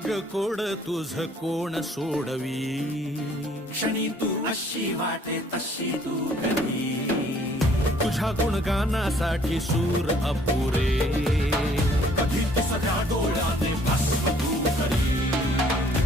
भाग कोड तुझ कोण सोडवी. क्षणी तू अशी वाटे तशी तू कधी. तुझ्या गुणगानासाठी सूर अपुरे. कधी तुझ्या डोळ्याने